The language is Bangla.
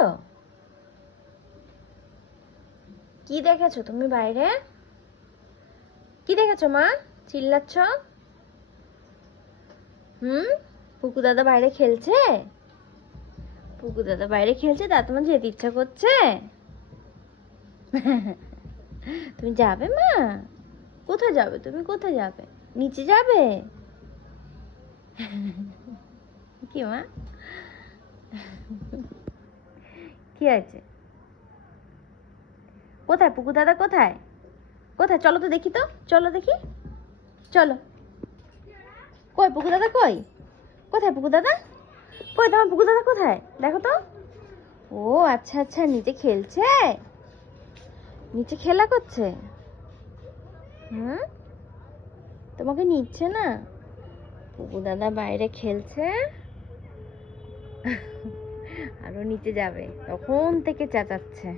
করো? কি দেখেছো তুমি বাইরে? কি দেখেছো মা? চিল্লাচ্ছ? পুকু দাদা বাইরে খেলছে? পুকু দাদা বাইরে খেলছে, তা তোমার যেতে ইচ্ছা করছে? তুমি যাবে মা? কোথায় যাবে? তুমি কোথায় যাবে? নিচে যাবে? কি মা? কি আছে? কোথায় পুকু দাদা? কোথায়? কোথায়? চলো তো দেখি, তো চলো দেখি, চলো। কই পুকু দাদা? কই? কোথায় পুকু দাদা? কই তোমার পুকু দাদা? কোথায় দেখো তো। ও আচ্ছা আচ্ছা, নিচে খেলছে, নিচে খেলা করছে। তোমাকে নিচ্ছে না? পুকু দাদা বাইরে খেলছে, আরো নিচে যাবে, তখন থেকে চেঁচাচ্ছে।